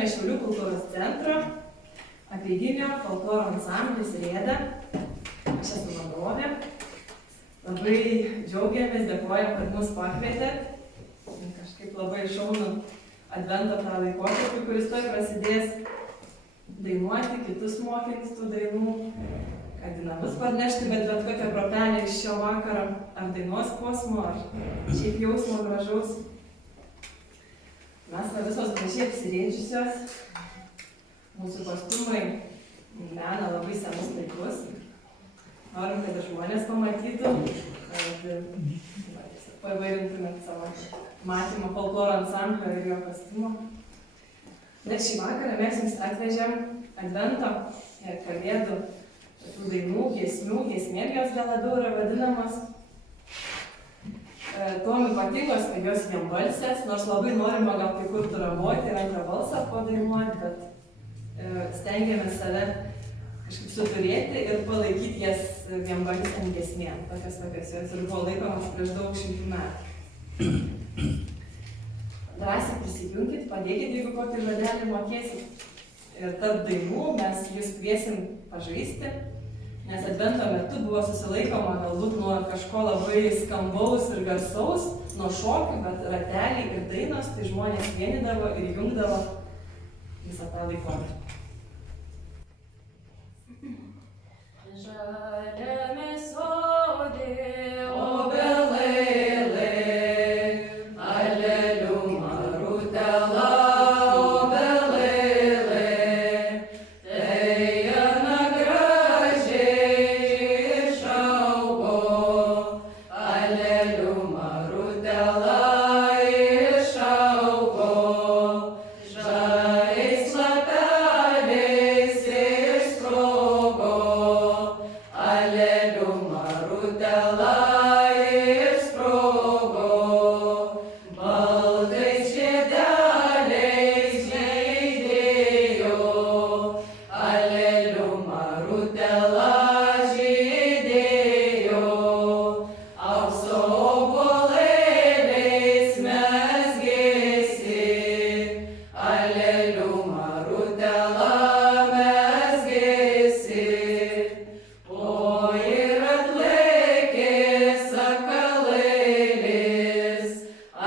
esame Šiaulių kultūros centro apeiginio folkloro ansamblis Rėda. Aš esu vadovė. Labai džiaugiamės, dėkojam, kad mus pakvietėt. Kažkaip labai šaunu advento tą laikotarpį, kuris tuoj prasidės, dainuoti, kitus mokytis tų dainų, kad į namus parnešti, bet kokią kruopelę iš šio vakaro, ar dainos posmo, ar šiaip jausmo gražaus. Mes visos gražiai apsirėdžiusios, mūsų kostiumai mena labai senus laikus. Norim, kad ir žmonės pamatytų, kad paįvairintumėt savo matymą folkloro ansamblio ir jo kostiumo. Bet šį vakarą mes jums atvežėm advento ir kalėdų tokių dainų, giesmių, giesmėlijos gal labiau yra vadinamos. Tuom ypatingos, kad jos vienbalsės, nors labai norima gal kai kur turamoti ir antrą balsą padainuoti, bet stengiamės save kažkaip suturėti ir palaikyti jas vienbalsėm giesmėm, tokias jos ir buvo laikomas prieš daug šimtų metų. Drąsiai prisijunkit, padėkit, jeigu kokį žodelį mokėsit. Ir tarp dainų mes jūs kviesim pažaisti, nes advento metu buvo susilaikoma galbūt nuo kažko labai skambaus ir garsaus, nuo šokių, bet rateliai ir dainos, tai žmonės vienydavo ir jungdavo visą tą laikotarpį. Žaliame sode, obelėlė, alelių marutela, obelėlė, tai Jana gražiai išaugo, alelių marutela išaugo, žaliais lapeliais išsprogo. Alelių marutela išsprogo, baltais žiedeliais žydėjo, alelių marutela žydėjo, aukso obuolėliais mezgėsi, alelių marutela mezgėsi. O ir atlaikė sakalėlis,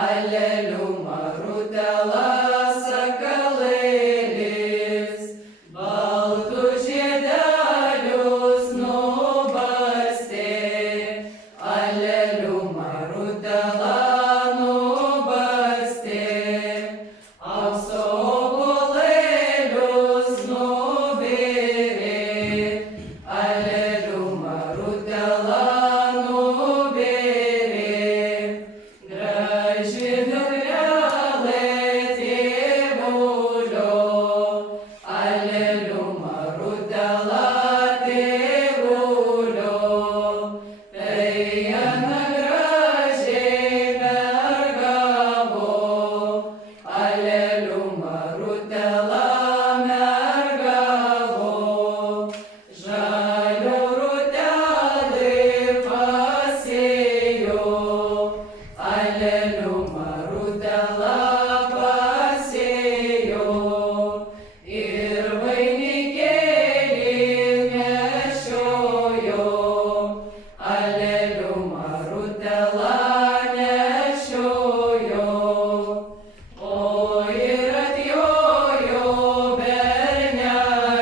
alelių marutela sakalėlis, baltus žiedelius nubastė, alelių marutela nubastė, aukso obuolėlius nubėrė, alelių marutela nubėrė, graži dukrelė tėvulio, alelių marutela tėvulio, tai Jana gražiai mergavo, alelių marutela mergavo. Žalio rutelį pasėjo, alelių marutela pasėjo, ir vainikėlį nešiojo, alelių marutela nešiojo. O ir atjojo bernelis,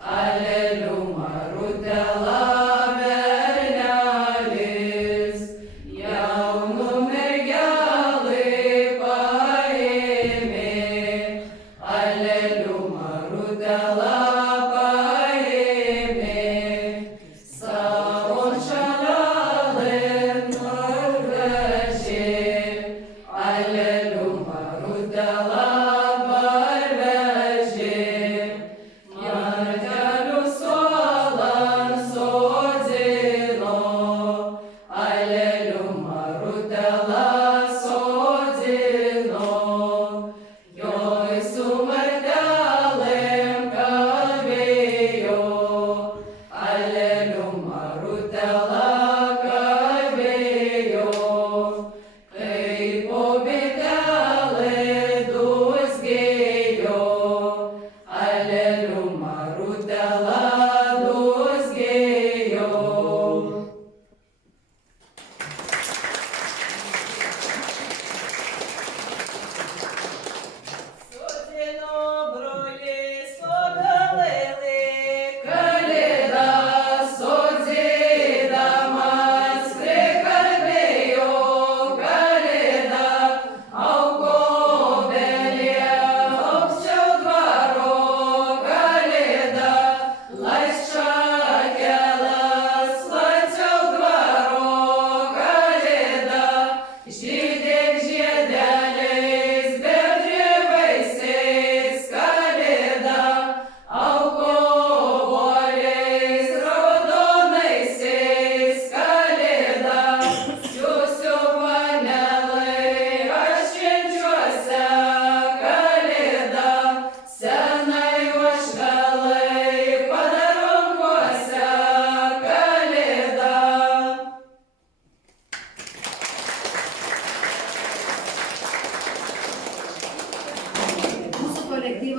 alelių marutela bernelis, jaunum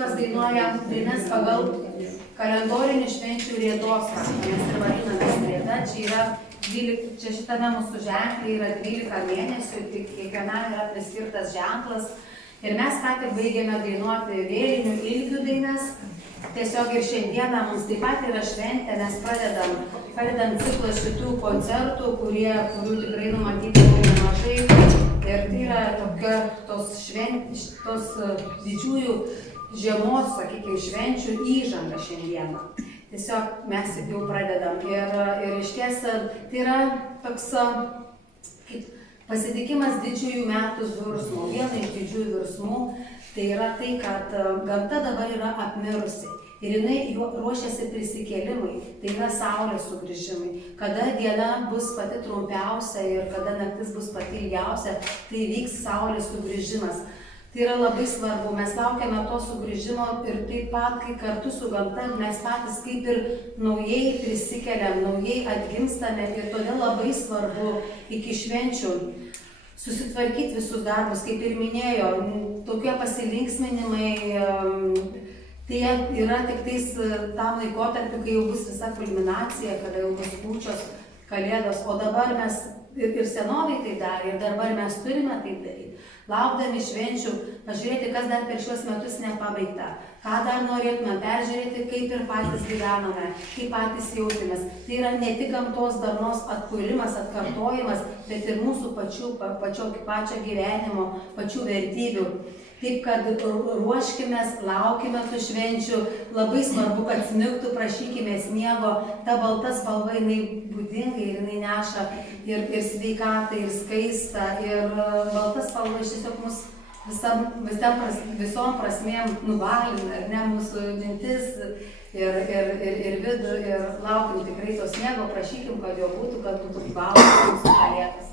kiekvienas dainuoja dainas pagal kalendorinių švenčių rėdos ranką. Mes ir vadinamės rėda. Čia šitame mūsų ženklė yra 12 mėnesių, kiekvienam yra priskirtas ženklas. Ir mes ką tik baigėme dainuoti vėlinių ilgių dainas. Tiesiog ir šiandieną mums taip pat yra šventė, nes pradedam ciklą šitų koncertų, kurių tikrai numatyti nemažai. Ir tai yra tos didžiųjų žiemos, sakykime, švenčių įžanga šiandieną. Tiesiog mes jau pradedam. Ir iš ties tai yra toks pasitikimas didžiųjų metų virsmų. Viena iš didžiųjų virsmų tai yra tai, kad gamta dabar yra apmirusi. Ir jinai ruošiasi prisikėlimui, tai yra saulės sugrįžimui. Kada diena bus pati trumpiausia ir kada naktis bus pati ilgiausia, tai vyks saulės sugrįžimas. Tai yra labai svarbu, mes laukiame to sugrįžimo ir taip pat, kai kartu su gamta mes patys kaip ir naujai prisikeliam, naujai atgimstame ir todėl labai svarbu iki švenčių susitvarkyti visus darbus, kaip ir minėjo, tokie pasilinksminimai. Tai yra tik tais tam laikotarpiu, kai jau bus visa kulminacija, kada jau bus kūčios, kalėdos, o dabar mes ir senovai tai darė, ir dabar mes turime taip daryti. Laukdami švenčių, pažiūrėti, kas dar per šiuos metus nepabaigta, ką dar norėtume peržiūrėti, kaip ir patys gyvename, kaip patys jautimės. Tai yra ne tik gamtos darnos atkūrimas, atkartojimas, bet ir mūsų pačio gyvenimo, pačių vertybių. Taip, kad ruoškimės, laukime tų švenčių, labai svarbu, kad smigtų, prašykime sniego, ta balta spalva, jinai būdinga ir jinai neša ir sveikatą, ir skaistą, ir balta spalva iš tiesiog mus visom prasmėm nuvalina, ar ne, mūsų mintis ir vidų, ir laukim tikrai to sniego, prašykim, kad jo būtų, kad būtų baltas mūsų kalėdas.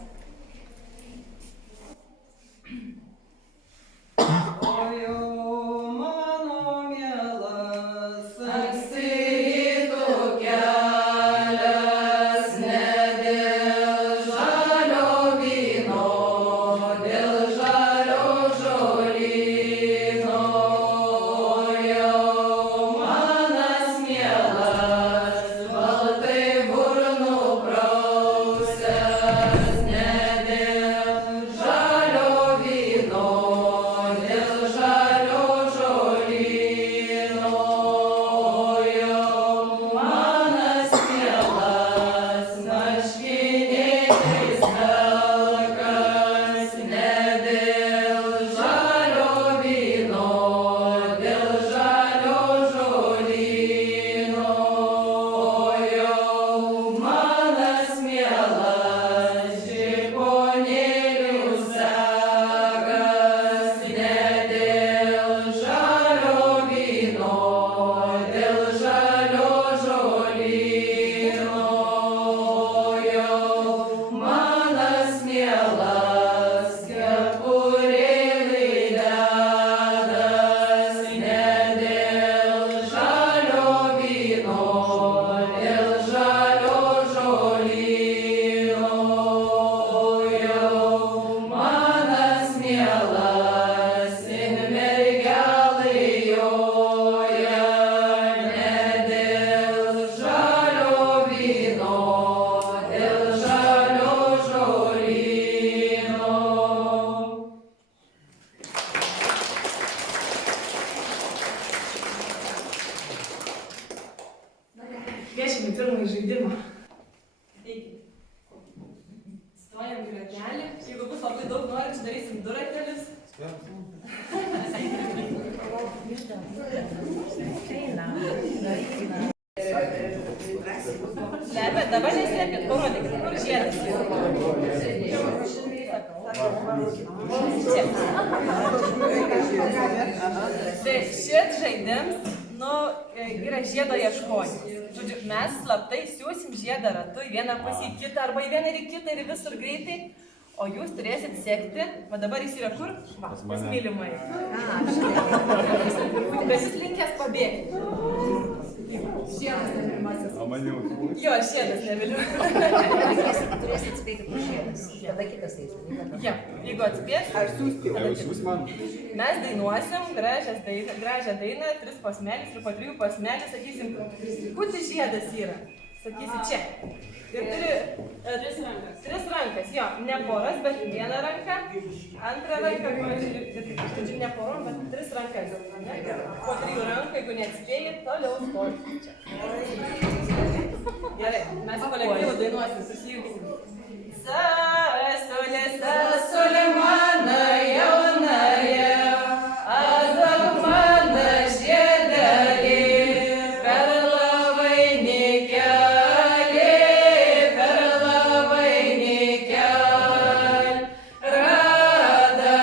Kviečiame į pirmąjį žaidimą. Ateikit. Stojam į ratelį. Jeigu bus labai daug norinčių, darysim 2 ratelius. Slepėt, dabar neslėpėt, parodykit, kur žiedas. Čia. Tai šit žaidims, yra žiedo ieškojimas. Žodžiu, mes slaptai siūsim žiedą ratu į vieną pusę į kitą, arba į vieną ir į kitą ir visur greitai, o jūs turėsit sekti, va dabar jis yra kur? Va, pas mylimai. Bet jis linkęs pabėgti. Šienas nemylimasis. O maniau. Jo, šienas nemyliu. Turėsit spėti pro šienas. Tada kitas eis. Jo, jeigu atspės, Jau siūs man. mes dainuosim gražią dainą, 3 posmelis ir po 3 posmelį sakysim, kutis žiedas yra. Sakysi čia. Ir turi 3 rankas, jo, ne poras, bet 1 ranka, 2 ranka, žodžiu, ne porom, bet 3 rankas. Po 3 rankų, jeigu neatspėjai, toliau stovi čia. Gerai, mes kolektyvų dainuosim, susijungsim. Sasulė, sasulė mana jaunąją, azok mana žiedelį, perla vainikelį, perla vainikelį. Rada,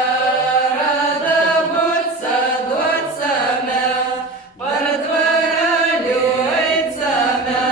rada buca duocame, par dvarelių eitsame,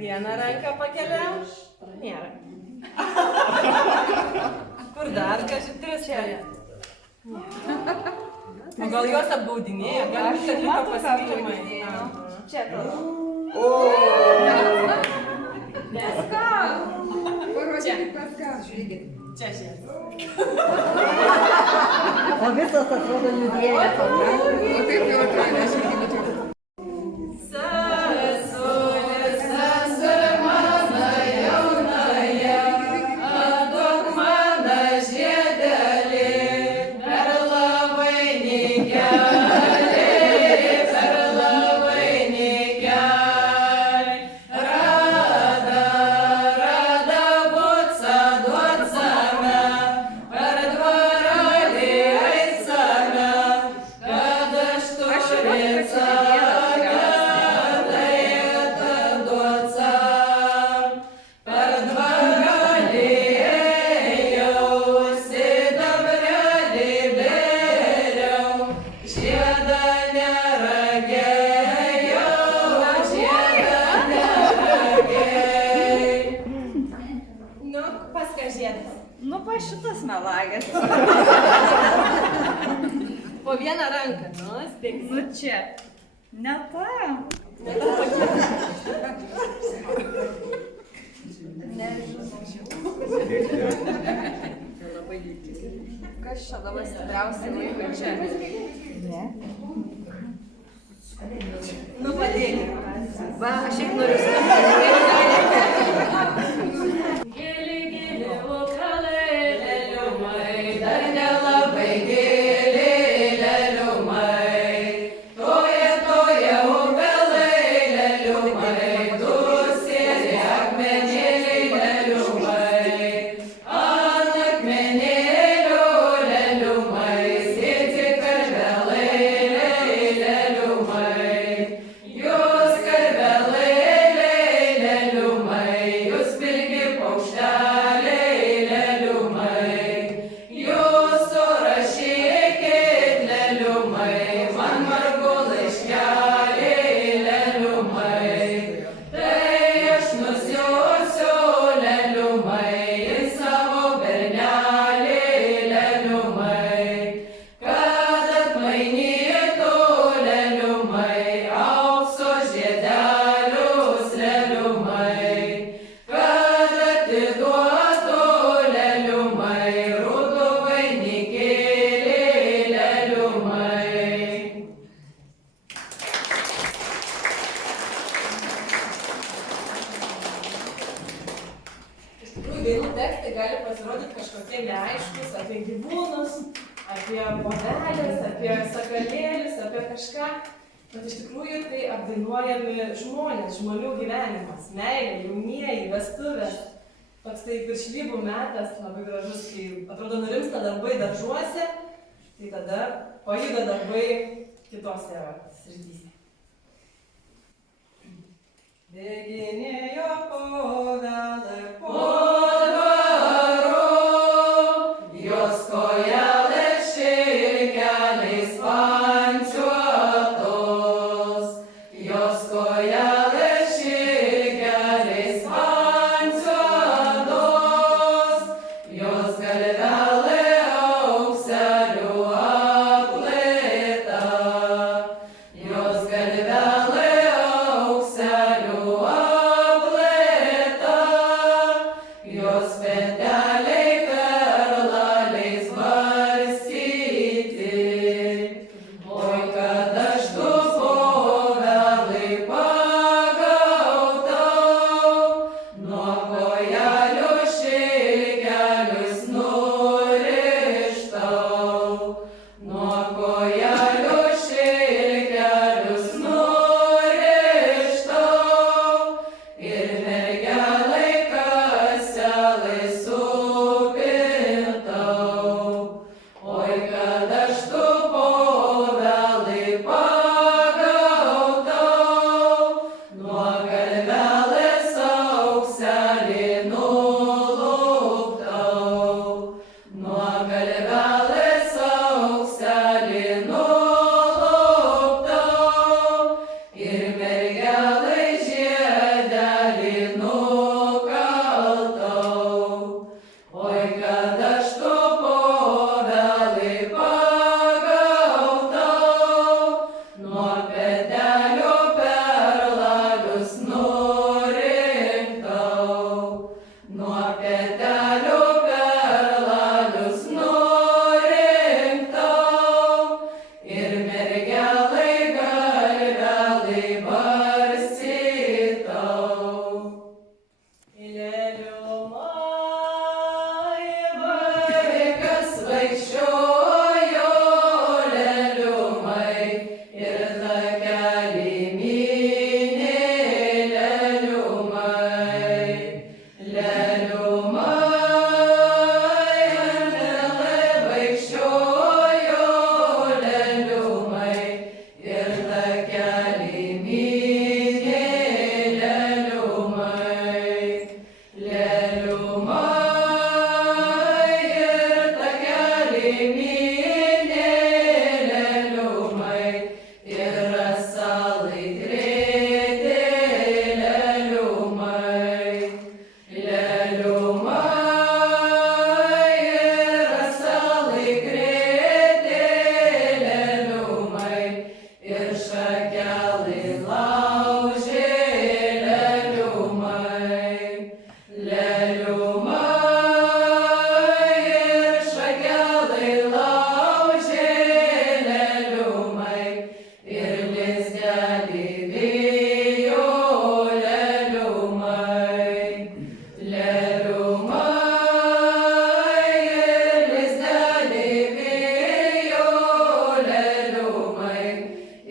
vieną ranką pakeliam, nėra. Kur dar, kažkaip 3 čia? Gal juos apgaudinėjo, gal kad liko pasiūlymai. Čia tavo. Nes ką? Parodykit pas ką, žiūrėkit. Čia šiandien. O visas atrodo liūdėję. O taip jau atrodo, aš irgi mačiau. Nu, pa šitas melagės. Po 1 ranką, nu, spėk. Nu, čia. Ne ta. Ne ta tokia. Labai dėkis. Kas čia dabar stipriausiai laiko čia? Ne. Nu, padėkit. Va, aš šiaip noriu tekstai gali pasirodyti kažkokie neaiškus apie gyvūnus, apie bovelės, apie sakalėlius, apie kažką. Bet iš tikrųjų tai apdainuojami žmonės, žmonių gyvenimas, meilė, jaunieji, vestuvės. Toks tai piršlybų metas, labai gražus, kai atrodo nurimsta darbai daržuose, tai tada pajuda darbai kitose srityse. Bėginėjo povelė po dvaru, jos kojelės šilkeliais pančiuotos, jos kojelės šilkeliais pančiuotos, jos galvelė aukselių apleita, jos galvelė aukselių apleita, jos peteliai perlaliais barstyti. Oi, kad aš tu povelai pagautau, nuo kojelių šilkelius nurištau, nuo kojelių šilkelius nurištau, ir mergelai kaselai supintau. Oi, kad aš tu povelai pagautau, nuo galvelės aukselį nuluptau, nuo galvelės aukselį nuluptau, ir mergelai žiedelį nukaltau. Oi, kad aš tu povelai pagautau, nuo petelių perlalius nurinkau, nuo petelių perlalius nurinkau, ir mergelai galvelai barstytau. Vaikas vaikščiojo leliumai ir takelį mynė leliumai. Leliumai, angelai vaikščiojo leliumai ir takelį mynė leliumai. Leliumai ir takelį mynė leliumai, ir rasalai krėtė leliumai. Leliumai ir rasalai krėtė leliumai, ir šakelai laužė leliumai. Leliumai ir šakelai laužė leliumai, ir lizdelį vijo leliumai. Leliumai ir lizdelį vijo leliumai,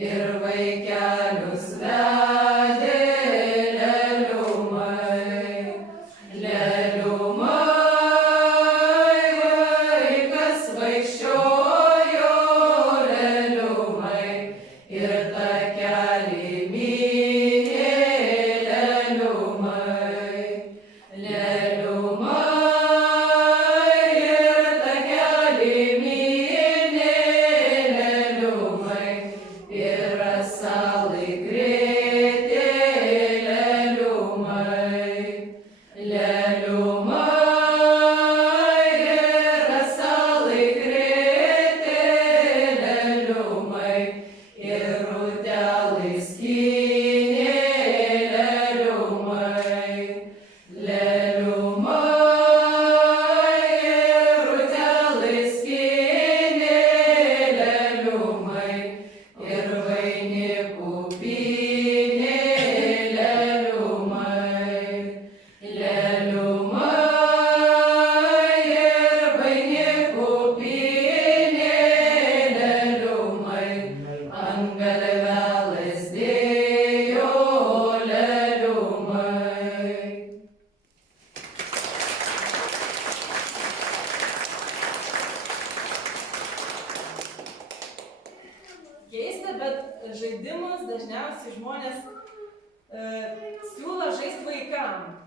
ir vaikelius vedė leliumai. Leliumai, vaikas vaikščiojo leliumai, ir takelį mynė leliumai. Leliumai ir takelį mynė leliumai, ir rasalai krėtė leliumai. Leliumai ir rasalai krėtė leliumai, ir rudelai skynė leliumai. Leliumai ir rudelai skynė leliumai, ir vainikų pynė leliumai. Leliumai ir vainikų pynė leliumai, ant galvelės dėjo leliumai. Keista, bet žaidimus dažniausiai žmonės siūlo žaisti vaikam.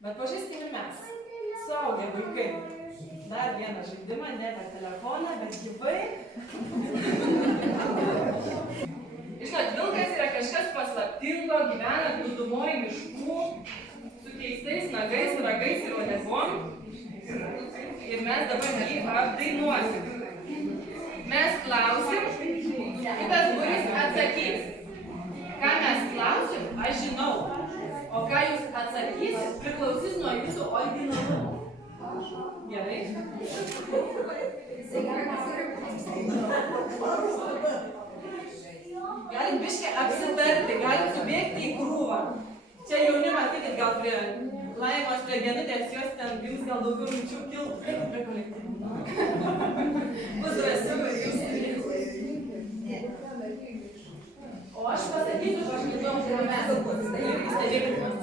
Bet pažaiskime mes, suaugę vaikai. Dar vieną žaidimą, ne per telefoną, bet gyvai. Žinot, vilkas yra kažkas paslaptingo, gyvena glūdumoj miškų, su keistais nagais, ragais ir uodegom. Ir mes dabar jį apdainuosim. Mes klausim, kitas būrys atsakys. Ką mes klausim, aš žinau. O ką jūs atsakysit, priklausys nuo jūsų originalumo. Gerai? Galit biškį apsitarti, galit subėgti į krūvą. Čia jaunimą tikit gal prie Laimos, prie Genutės, jos ten jums gal daugiau minčių kiltų. Kaip prie kolektyvų? Bus drąsiau ir jūs o aš pasakysiu, pažaidom, tai mes irgi stebėkit mus.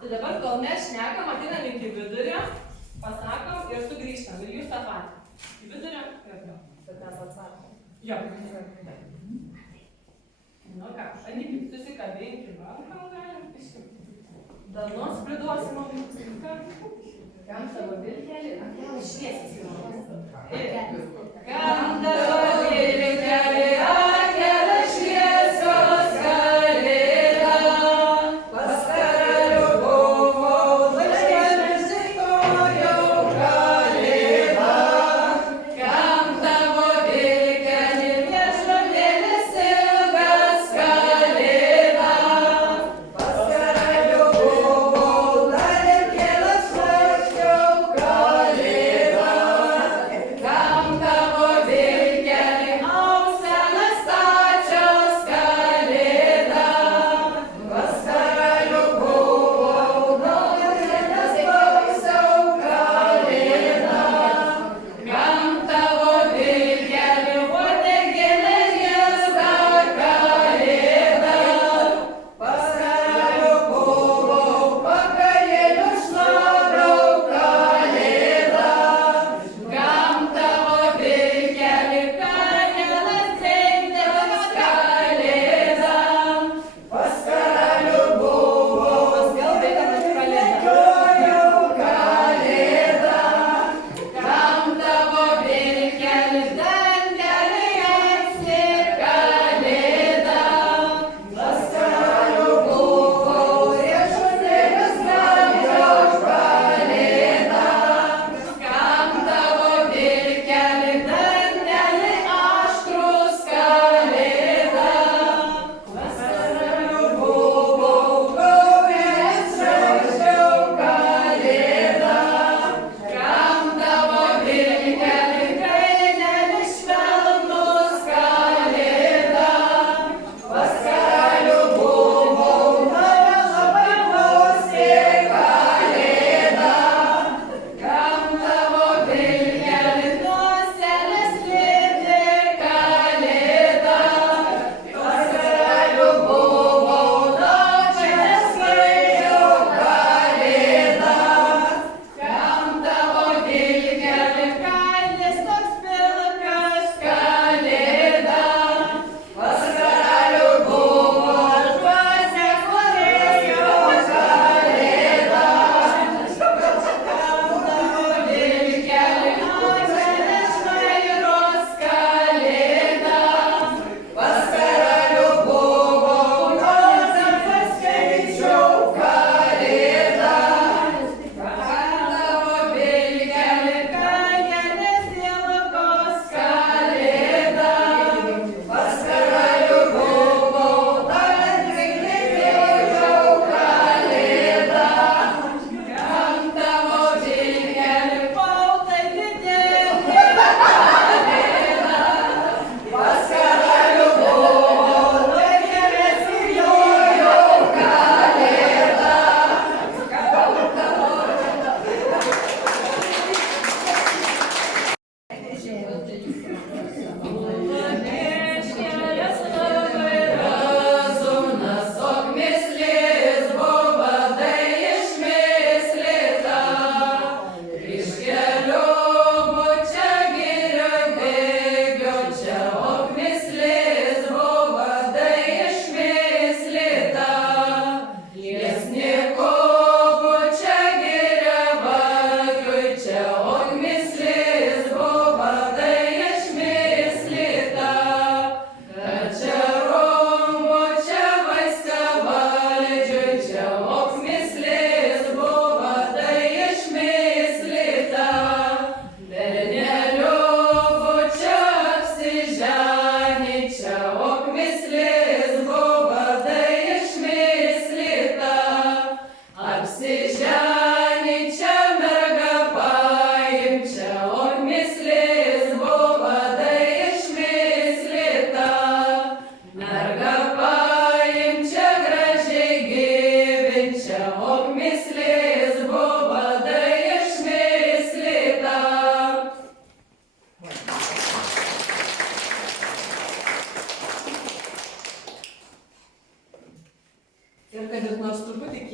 Tai dabar, kol mes šnekam, ateinam iki vidurio, pasakom ir sugrįžtam. Ir jūs tą patį. Į vidurio ir vėl. Bet mes atsakom. Jo. Nu ką, Anykit, susikabinkim ranką, galim iškimti. Danos priduosim muziką. Kam tavo vilkelį? Šviesiai skirmas. Kam tavo vilkelį? Akelia šviesos kalėda. Pas karalių buvo laiškelis įtojau kalėda. Kam tavo vilkelį? Viešuolėlis ilgas kalėda. Pas karalių buvo laiškelis įtojau kalėda. Kam tavo vilkelį?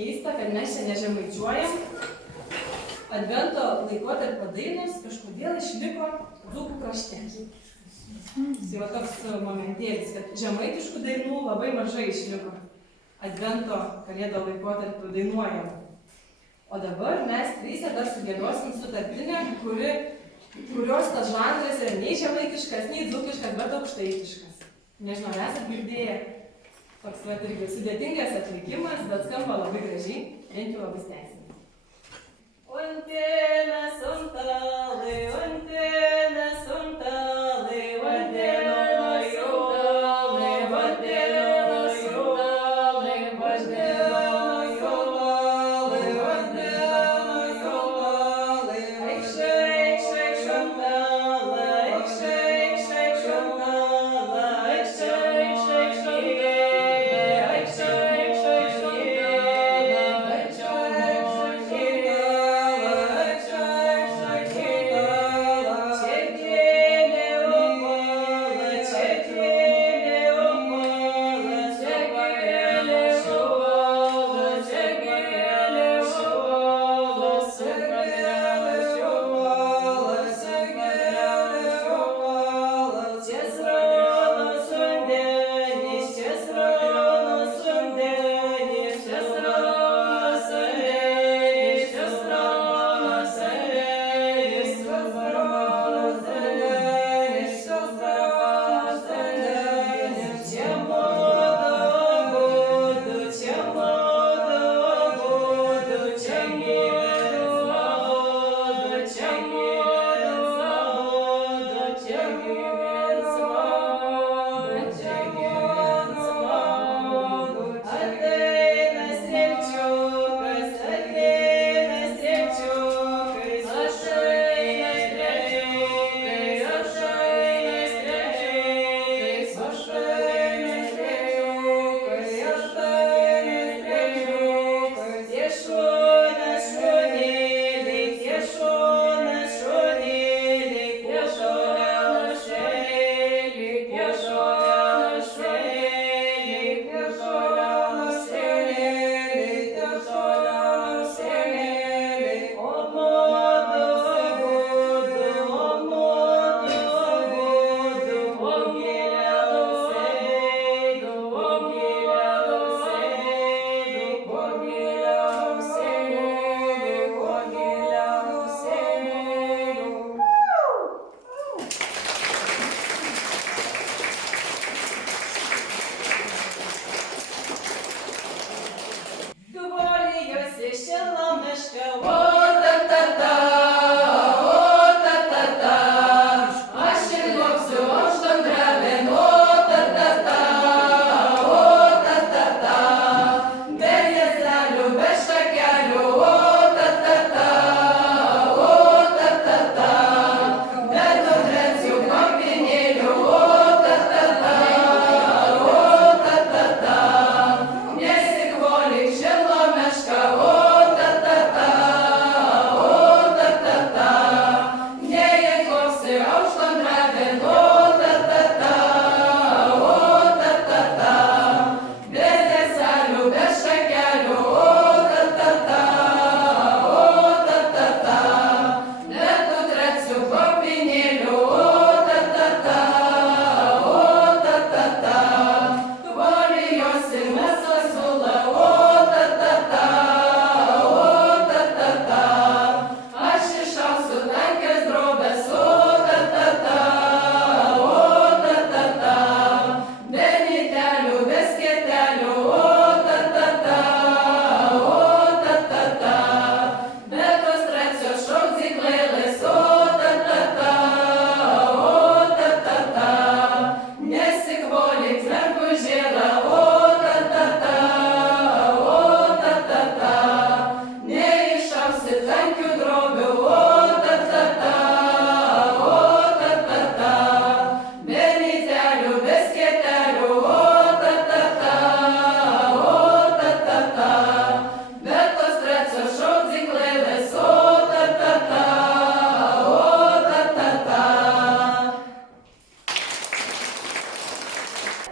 keista, kad mes čia nežemaičiuojam. Advento laikotarpio dainos kažkodėl išliko Dzūkų krašte. Tai va toks momentėlis, kad žemaitiškų dainų labai mažai išliko. Advento kalėdo laikotarpiu dainuojam. O dabar mes trysia dar sugiedosim sutartinę, kurios tas žanras yra nei žemaitiškas, nei dzūkiškas, bet aukštaitiškas. Nežinau, esat girdėję. Toks va irgi sudėtingas atlikimas, bet skamba labai gražiai, bent jau labai stengsimės. Untėnas untalai, untėnas untalai, untėnas untalai, untėnas untalai, untėnas untalai, untėnas untalai, aikštai, aikštai šantala, aikštai, aikštai šantala, aikštai, aikštai šantala, aikštai, aikštai šantala, aikštai, aikštai šantala.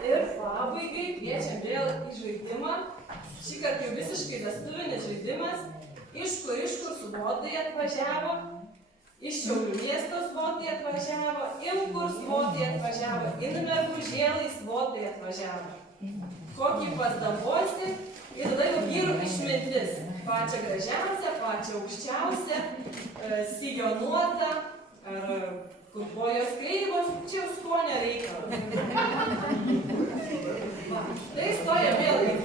ir pabaigai kviečiam vėl į žaidimą. Šį kartą jau visiškai vestuvinis žaidimas. Iš kur svotai atvažiavo, iš Šiaulių miesto svotai atvažiavo, Imkur svotai atvažiavo, Inmergužėlai svotai atvažiavo. Kokį pasdabosi ir tada jau vyrų išmintis. Pačią gražiausią, pačią aukščiausią, sijonuotą, ar kur kojos kreivos, čia jau skonio reikalas. Tai stoja vėl į